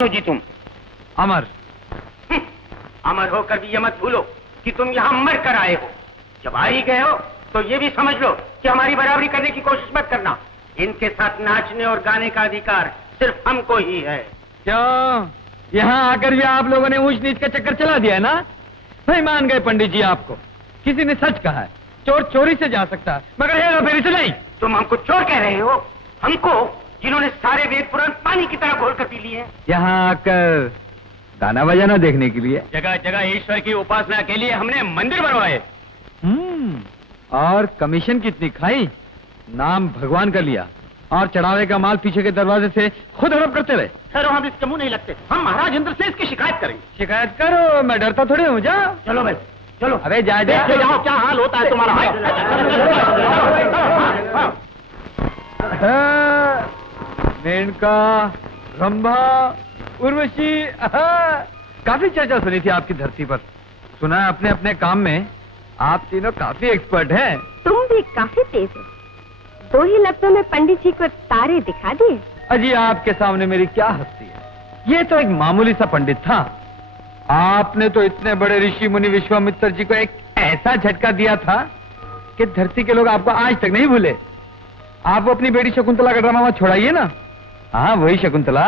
हो जी तुम? अमर। अमर होकर भी ये मत भूलो कि तुम यहाँ मर कर आए हो। जब आ ही गए हो तो ये भी समझ लो कि हमारी बराबरी करने की कोशिश मत करना। इनके साथ नाचने और गाने का अधिकार सिर्फ हमको ही है। क्यों? यहाँ आकर भी आप लोगों ने ऊंच नीच का चक्कर चला दिया है ना? नहीं मान गए पंडित जी आपको। किसी ने सच कहा है, चोर चोरी से जा सकता है मगर हेराफेरी से नहीं। तुम हमको चोर कह रहे हो? हमको, जिन्होंने सारे वेद पुराण पानी की तरह घोल कर पी लिए हैं। यहाँ आकर गाना बजाना देखने के लिए? जगह जगह ईश्वर की उपासना के लिए हमने मंदिर बनवाए। और कमीशन कितनी खाई? नाम भगवान का लिया और चढ़ावे का माल पीछे के दरवाजे से खुद हड़प करते रहे। खैर हम इसके मुंह नहीं लगते। हम महाराज इंद्र से इसकी शिकायत करेंगे। शिकायत करो, मैं डरता थोड़ी हूँ। जाओ। चलो भाई चलो। अरे जा जाओ, क्या हाल होता है तुम्हारा। मेनका, रंभा, उर्वशी, काफी चर्चा सुनी थी आपकी धरती पर। सुना है अपने अपने काम में आप तीनों काफी एक्सपर्ट हैं। तुम भी काफी तेज हो। 2 ही लफ्जों में पंडित जी को तारे दिखा दिए। अजी आपके सामने मेरी क्या हस्ती है। ये तो एक मामूली सा पंडित था। आपने तो इतने बड़े ऋषि मुनि विश्वामित्र जी को एक ऐसा झटका दिया था कि धरती के लोग आपको आज तक नहीं भूले। आप अपनी बेटी शकुंतला का ड्रामा छोड़ाइए ना। हाँ वही शकुंतला।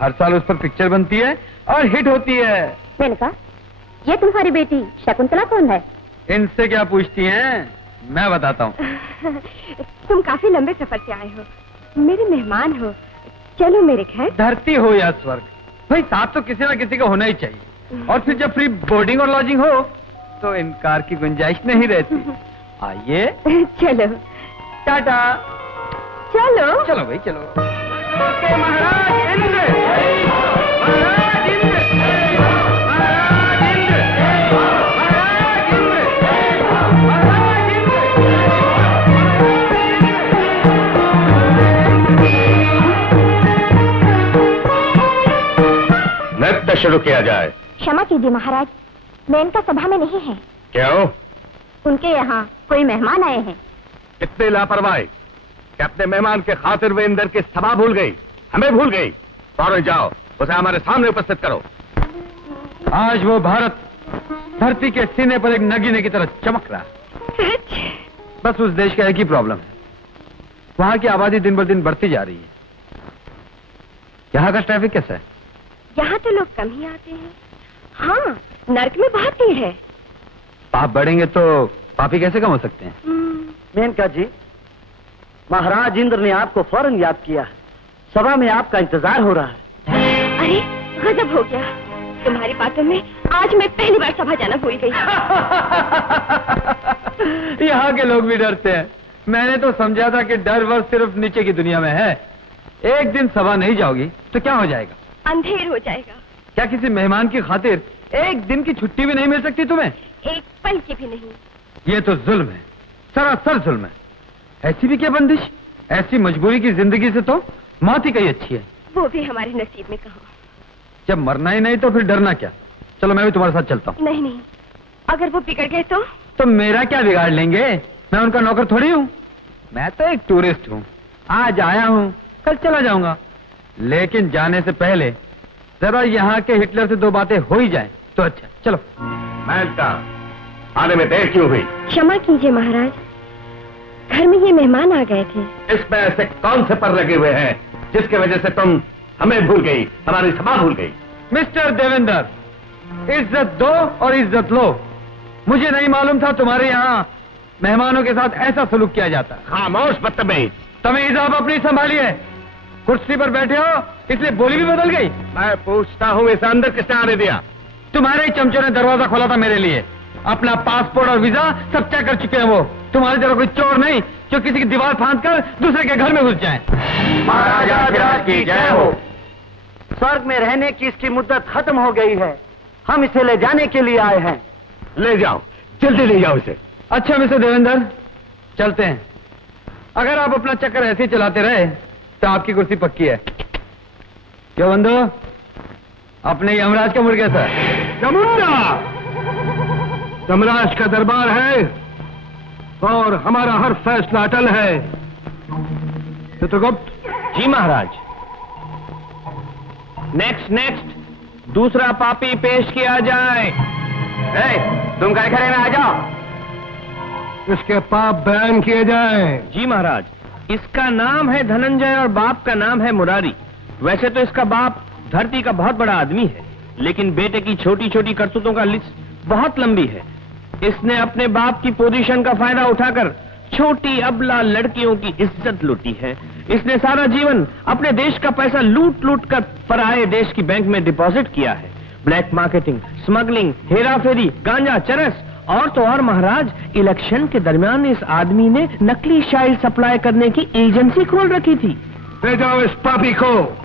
हर साल उस पर पिक्चर बनती है और हिट होती है। मैंने कहा ये तुम्हारी बेटी शकुंतला कौन है? इनसे क्या पूछती हैं? मैं बताता हूँ। तुम काफी लंबे सफर से आए हो, मेरे मेहमान हो। चलो मेरे घर। धरती हो या स्वर्ग, भाई साथ तो किसी ना किसी का होना ही चाहिए। और फिर जब फ्री बोर्डिंग और लॉजिंग हो तो इनकार की गुंजाइश नहीं रहती। आइए। चलो। टाटा। चलो चलो भाई चलो। ओके महाराज इंद्र, महाराज इंद्र, महाराज इंद्र, महाराज इंद्र, महाराज इंद्र। नृत्य शुरू किया जाए। क्षमा कीजिए महाराज, मेनका सभा में नहीं है। क्यों? उनके यहाँ कोई मेहमान आए हैं। इतनी लापरवाही कि अपने मेहमान के खातिर वे इंद्र की सभा भूल गई, हमें भूल गई। फौरन जाओ उसे हमारे सामने उपस्थित करो। आज वो भारत धरती के सीने पर एक नगीने की तरह चमक रहा है। बस उस देश का एक ही प्रॉब्लम है, वहां की आबादी दिन ब दिन बढ़ती जा रही है। यहाँ का ट्रैफिक कैसा है? यहाँ तो लोग कम ही आते हैं। हाँ, नर्क में बहुत भीड़ है। पाप बढ़ेंगे तो पापी कैसे कम हो सकते हैं? मेनका जी, महाराज इंद्र ने आपको फौरन याद किया है। सभा में आपका इंतजार हो रहा है। अरे गजब हो गया। तुम्हारी बातों में आज मैं पहली बार सभा जाना भूल गई। यहाँ के लोग भी डरते हैं। मैंने तो समझा था कि डर वर्ष सिर्फ नीचे की दुनिया में है। एक दिन सभा नहीं जाओगी तो क्या हो जाएगा? अंधेर हो जाएगा। क्या किसी मेहमान की खातिर एक दिन की छुट्टी भी नहीं मिल सकती तुम्हें? एक पल की भी नहीं। ये तो जुल्म है, सरासर जुल्म है। ऐसी भी क्या बंदिश? ऐसी मजबूरी की जिंदगी से तो मौत ही कहीं अच्छी है। वो भी हमारे नसीब में कहो। जब मरना ही नहीं तो फिर डरना क्या? चलो मैं भी तुम्हारे साथ चलता हूँ। नहीं नहीं, अगर वो बिगड़ गए तो मेरा क्या बिगाड़ लेंगे? मैं उनका नौकर थोड़ी हूँ। मैं तो एक टूरिस्ट हूँ, आज आया हूँ, कल चला जाऊंगा। लेकिन जाने से पहले जरा यहाँ के हिटलर से 2 बातें हो ही जाए तो अच्छा। चलो। मेनका, आने में देर क्यों हुई? क्षमा कीजिए महाराज, घर में ये मेहमान आ गए थे। इसमें ऐसे कौन से पर लगे हुए हैं जिसकी वजह से तुम हमें भूल गई, हमारी सभा भूल गई? मिस्टर देवेंद्र, इज्जत दो और इज्जत लो। मुझे नहीं मालूम था तुम्हारे यहाँ मेहमानों के साथ ऐसा सलूक किया जाता। खामोश बदतमीज। तमीज आप अपनी संभालिए। कुर्सी पर बैठे हो इसलिए बोली भी बदल गई। मैं पूछता हूँ इसे अंदर किसने आने दिया? तुम्हारे ही चमचों ने दरवाजा खोला था मेरे लिए। अपना पासपोर्ट और वीजा सब चेक कर चुके हैं वो। तुम्हारी तरह कोई चोर नहीं जो किसी की दीवार फांद कर दूसरे के घर में घुस जाए। महाराजा विराट की जय हो। स्वर्ग में रहने की इसकी मुद्दत खत्म हो गई है। हम इसे ले जाने के लिए आए हैं। ले जाओ, जल्दी ले जाओ इसे। अच्छा मिस्टर देवेंद्र, चलते हैं। अगर आप अपना चक्कर ऐसे ही चलाते रहे तो आपकी कुर्सी पक्की है। क्यों बंधु, अपने यमराज का मुड़ कैसा? यमुना, यमराज का दरबार है और हमारा हर फैसला अटल है। चित्रगुप्त। जी महाराज। नेक्स्ट नेक्स्ट, दूसरा पापी पेश किया जाए। तुम घर खड़े में आ जाओ। इसके पाप बयान किए जाएं। जी महाराज, इसका नाम है धनंजय और बाप का नाम है मुरारी। वैसे तो इसका बाप धरती का बहुत बड़ा आदमी है, लेकिन बेटे की छोटी छोटी करतूतों का लिस्ट बहुत लंबी है। इसने अपने बाप की पोजीशन का फायदा उठाकर छोटी अबला लड़कियों की इज्जत लूटी है। इसने सारा जीवन अपने देश का पैसा लूट लूट कर पराए देश की बैंक में डिपॉजिट किया है। ब्लैक मार्केटिंग, स्मगलिंग, हेरा फेरी, गांजा, चरस और तो और महाराज, इलेक्शन के दरमियान इस आदमी ने नकली शाइल सप्लाई करने की एजेंसी खोल रखी थी। ले जाओ इस पापी को,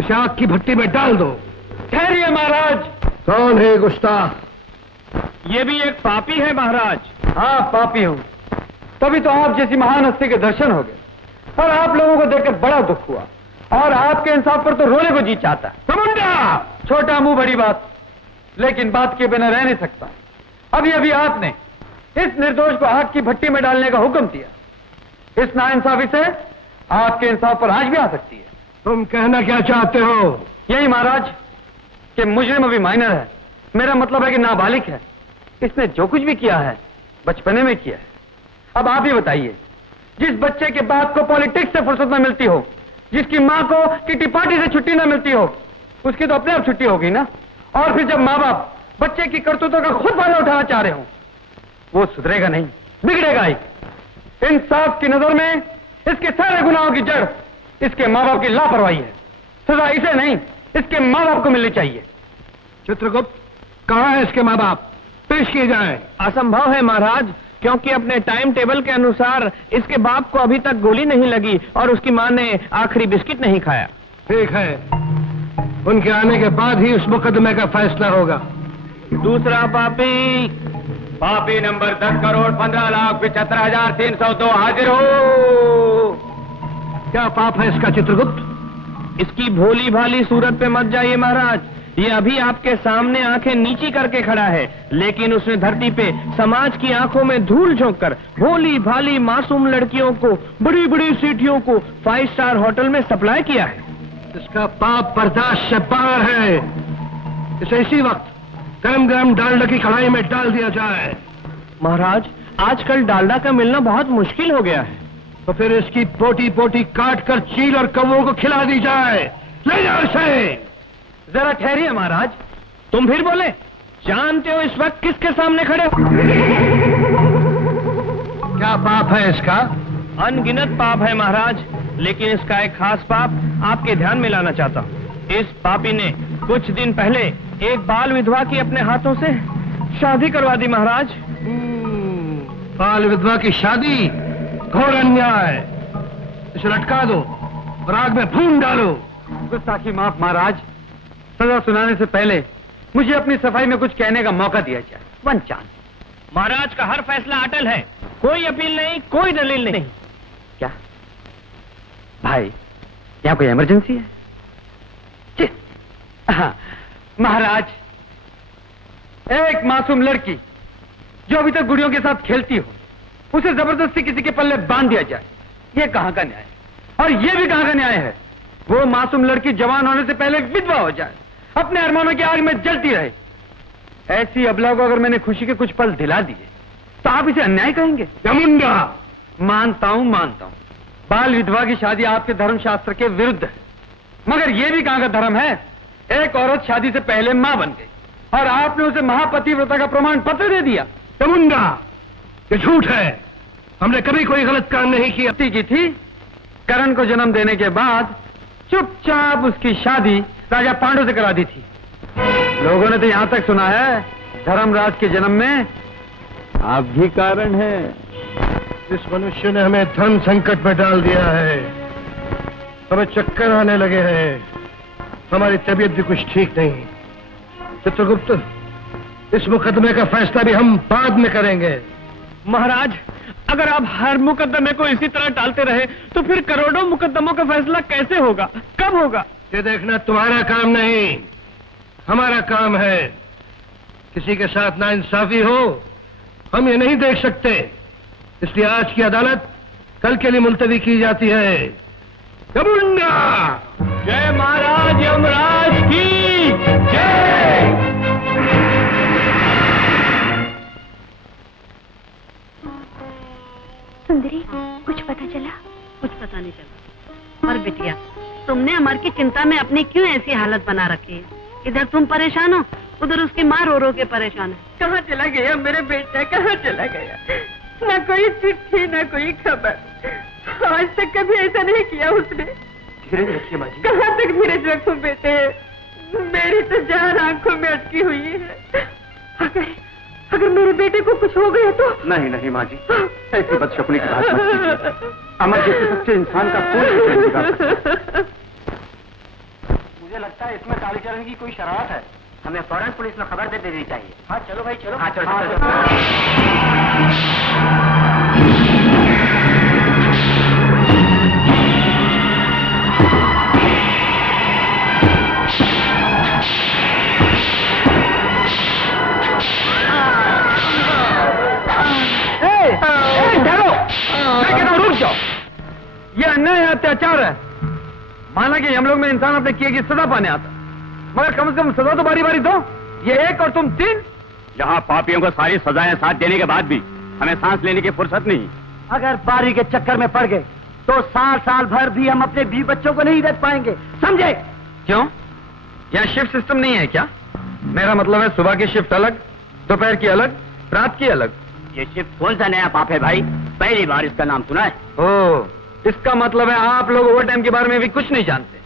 इस आग की भट्टी में डाल दो। ठहरिए महाराज। कौन है गुस्ताख? ये भी एक पापी है महाराज। हाँ पापी हूँ, तभी तो आप जैसी महान हस्ती के दर्शन हो गए और आप लोगों को देखकर बड़ा दुख हुआ और आपके इंसाफ पर तो रोने को जी चाहता है। छोटा मुंह बड़ी बात, लेकिन बात के बिना रह नहीं सकता। अभी अभी आपने इस निर्दोष को आग की भट्टी में डालने का हुक्म दिया। इस नाइंसाफी से आपके इंसाफ पर आंच भी आ सकती है। तुम कहना क्या चाहते हो? यही महाराज कि मुजरिम अभी माइनर है, मेरा मतलब है कि नाबालिग है। इसने जो कुछ भी किया है बचपने में किया है। अब आप ही बताइए, जिस बच्चे के बाप को पॉलिटिक्स से फुर्सत न मिलती हो, जिसकी माँ को किटी पार्टी से छुट्टी न मिलती हो, उसकी तो अपने आप छुट्टी होगी ना। और फिर जब माँ बाप बच्चे की करतूतों का खुद फायदा उठाना चाह रहे हो, वो सुधरेगा नहीं, बिगड़ेगा ही। इंसाफ की नजर में इसके सारे गुनाहों की जड़ इसके माँ बाप की लापरवाही है। सजा इसे नहीं, इसके माँ बाप को मिलनी चाहिए। चित्रगुप्त, कहाँ है इसके माँ बाप? पेश किए जाएं। असंभव है महाराज, क्योंकि अपने टाइम टेबल के अनुसार इसके बाप को अभी तक गोली नहीं लगी और उसकी माँ ने आखिरी बिस्किट नहीं खाया। ठीक है, उनके आने के बाद ही उस मुकदमे का फैसला होगा। दूसरा पापी, पापी नंबर 10,15,75,302 हाजिर हो। क्या पाप है इसका चित्रगुप्त? इसकी भोली भाली सूरत पे मत जाइए महाराज। ये अभी आपके सामने आंखें नीची करके खड़ा है, लेकिन उसने धरती पे समाज की आंखों में धूल झोंककर भोली भाली मासूम लड़कियों को बड़ी बड़ी सीटियों को 5 स्टार होटल में सप्लाई किया है। इसका पाप बर्दाश्त से बाहर है। इसे इसी वक्त ग्राम ग्राम डालडा की कढ़ाई में डाल दिया जाए। महाराज, आजकल डालडा का मिलना बहुत मुश्किल हो गया है। तो फिर इसकी पोटी पोटी काट कर चील और कौवों को खिला दी जाए। ले जाओ इसे। जरा ठहरिए महाराज। तुम फिर बोले? जानते हो इस वक्त किसके सामने खड़े हो? क्या पाप है इसका? अनगिनत पाप है महाराज, लेकिन इसका एक खास पाप आपके ध्यान में लाना चाहता हूँ। इस पापी ने कुछ दिन पहले एक बाल विधवा की अपने हाथों से शादी करवा दी महाराज। बाल विधवा की शादी? घोर अन्याय। इसे लटका दो और आग में भून डालो। गुस्ताखी माफ महाराज। सजा सुनाने से पहले मुझे अपनी सफाई में कुछ कहने का मौका दिया जाए। One chance. महाराज का हर फैसला अटल है, कोई अपील नहीं, कोई दलील नहीं। क्या भाई, यहाँ कोई इमरजेंसी है? हाँ, महाराज, एक मासूम लड़की जो अभी तक गुड़ियों के साथ खेलती हो, उसे जबरदस्ती किसी के पल्ले बांध दिया जाए, ये कहाँ का न्याय है? और ये भी कहाँ का न्याय है? वो मासूम लड़की जवान होने से पहले विधवा हो जाए, अपने अरमानों की आग में जलती रहे। ऐसी अबला को अगर मैंने खुशी के कुछ पल दिला दिए तो आप इसे अन्याय कहेंगे? यमुंडा, मानता हूं, बाल विधवा की शादी आपके धर्मशास्त्र के विरुद्ध है, मगर यह भी कहाँ का धर्म है? एक औरत शादी से पहले मां बन गई और आपने उसे महापतिव्रता का प्रमाण पत्र दे दिया। यमुंडा, ये झूठ है। हमने कभी कोई गलत काम नहीं किया। की थी, करण को जन्म देने के बाद चुपचाप उसकी शादी राजा पांडु से करा दी थी। लोगों ने तो यहां तक सुना है धर्मराज के जन्म में आप भी कारण है। इस मनुष्य ने हमें धन संकट में डाल दिया है, हमें चक्कर आने लगे हैं, हमारी तबीयत भी कुछ ठीक नहीं। चित्रगुप्त, इस मुकदमे का फैसला भी हम बाद में करेंगे। महाराज, अगर आप हर मुकदमे को इसी तरह टालते रहे तो फिर करोड़ों मुकदमों का फैसला कैसे होगा, कब होगा? ये देखना तुम्हारा काम नहीं, हमारा काम है। किसी के साथ नाइंसाफी हो हम ये नहीं देख सकते, इसलिए आज की अदालत कल के लिए मुलतवी की जाती है। यमुंडा! जय महाराज यमराज की जय। सुंदरी, कुछ पता चला? कुछ पता नहीं चला। और बिटिया, तुमने अमर की चिंता में अपनी क्यों ऐसी हालत बना रखी है? इधर तुम परेशान हो, उधर उसकी माँ रो रो के परेशान है। कहाँ चला गया मेरे बेटा, कहाँ चला गया? न कोई चिट्ठी, न कोई खबर। आज तक कभी ऐसा नहीं किया उसने। धीरज रखिए माँ जी। कहाँ तक धीरज रखूं बेटे? मेरी तो जान आंखों में अटकी हुई है। अगर मेरे बेटे को कुछ हो गया तो? नहीं नहीं माँ जी, ऐसी बदशकुनी की बात मत कीजिए। अमर जैसे सच्चे इंसान का कोई कुछ नहीं बिगाड़ सकता। मुझे लगता है इसमें कालीचरण की कोई शरारत है। हमें फौरन पुलिस में खबर दे देनी चाहिए। हाँ चलो भाई चलो। हाँ चलो। रुक जाओ, ये अन्याय है, अत्याचार है। माना कि हम लोग में इंसान अपने किए की सजा पाने आता, मगर कम से कम सजा तो बारी बारी दो। ये एक और तुम तीन। यहाँ पापियों को सारी सजाएं साथ देने के बाद भी हमें सांस लेने की फुर्सत नहीं। अगर बारी के चक्कर में पड़ गए तो साल साल भर भी हम अपने बीवी बच्चों को नहीं रख पाएंगे, समझे? क्यों? यहाँ शिफ्ट सिस्टम नहीं है क्या? मेरा मतलब है सुबह की शिफ्ट अलग, दोपहर की अलग, रात की अलग। ये शिफ्ट कौन सा नया पाप है भाई? पहली बार इसका नाम सुना है। ओ, इसका मतलब है आप लोग ओवर टाइम के बारे में भी कुछ नहीं जानते।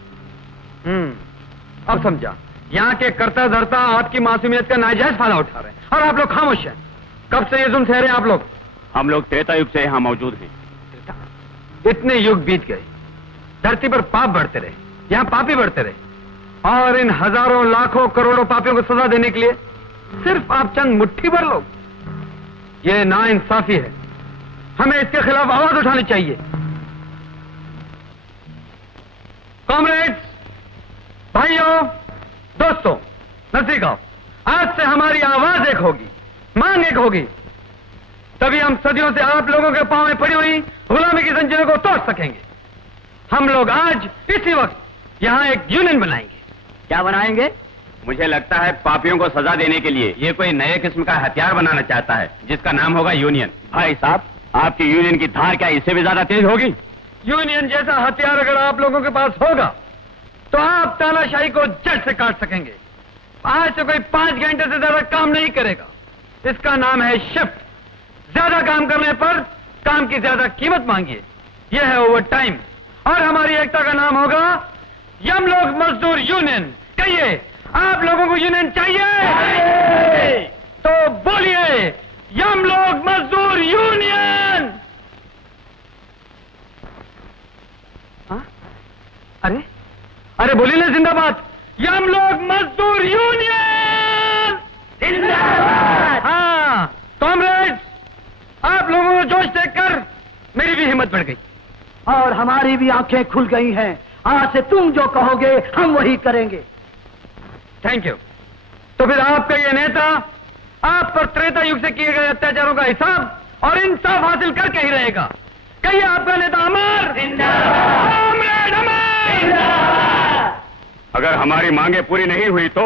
अब समझा। यहाँ के कर्ता धर्ता आपकी मासूमियत का नाजायज फायदा उठा रहे हैं और आप लोग खामोश हैं। कब से ये जुल्म सह रहे हैं आप लोग? हम लोग त्रेता युग से यहाँ मौजूद हैं। इतने युग बीत गए, धरती पर पाप बढ़ते रहे, यहाँ पापी बढ़ते रहे, और इन हजारों लाखों करोड़ों पापियों को सजा देने के लिए सिर्फ आप चंद मुट्ठी भर लोग। ये नाइंसाफी है, हमें इसके खिलाफ आवाज उठानी चाहिए। कॉमरेड्स, भाइयों, दोस्तों, नजदीक आओ। आज से हमारी आवाज एक होगी, मांग एक होगी, तभी हम सदियों से आप लोगों के पांव में पड़ी हुई गुलामी की जंजीरों को तोड़ सकेंगे। हम लोग आज इसी वक्त यहाँ एक यूनियन बनाएंगे। क्या बनाएंगे? मुझे लगता है पापियों को सजा देने के लिए ये कोई नए किस्म का हथियार बनाना चाहता है, जिसका नाम होगा यूनियन। भाई साहब, आपकी यूनियन की धार क्या इससे भी ज्यादा तेज होगी? यूनियन जैसा हथियार अगर आप लोगों के पास होगा तो आप तानाशाही को जड़ से काट सकेंगे। आज से कोई 5 घंटे से ज्यादा काम नहीं करेगा। इसका नाम है शिफ्ट। ज्यादा काम करने पर काम की ज्यादा कीमत मांगिए, यह है ओवर टाइम। और हमारी एकता का नाम होगा यम लोग मजदूर यूनियन। कहिए, आप लोगों को यूनियन चाहिए? तो बोलिए, यम लोग मजदूर यूनियन। अरे अरे बोलिए ना, जिंदाबाद। यम लोग मजदूर यूनियन जिंदाबाद। हाँ कॉमरेड्स, आप लोगों को जोश देखकर मेरी भी हिम्मत बढ़ गई और हमारी भी आंखें खुल गई हैं। आज से तुम जो कहोगे हम वही करेंगे। Thank you. तो फिर आपका ये नेता आप पर त्रेता युग से किए गए अत्याचारों का हिसाब और इंसाफ हासिल करके ही रहेगा। कहिए, आपका नेता अमर कॉमरेड अमर। अगर हमारी मांगे पूरी नहीं हुई तो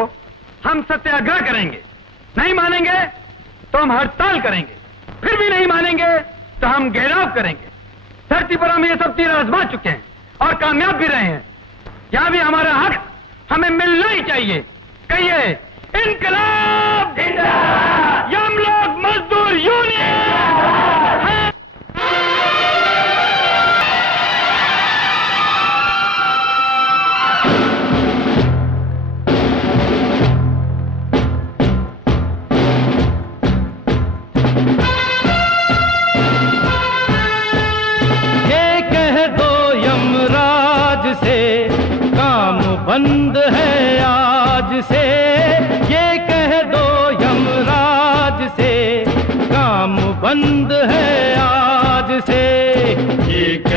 हम सत्याग्रह करेंगे। नहीं मानेंगे तो हम हड़ताल करेंगे। फिर भी नहीं मानेंगे तो हम घेराव करेंगे। धरती पर हम ये सब तीर आजमा चुके हैं और कामयाब भी रहे हैं। यहां भी हमारा हक हमें मिलना ही चाहिए। कहिए, इनकलाब जिंदाबाद, यम लोग मजदूर यूनियन। बंद है आज से, ये कह दो यमराज से, काम बंद है आज से।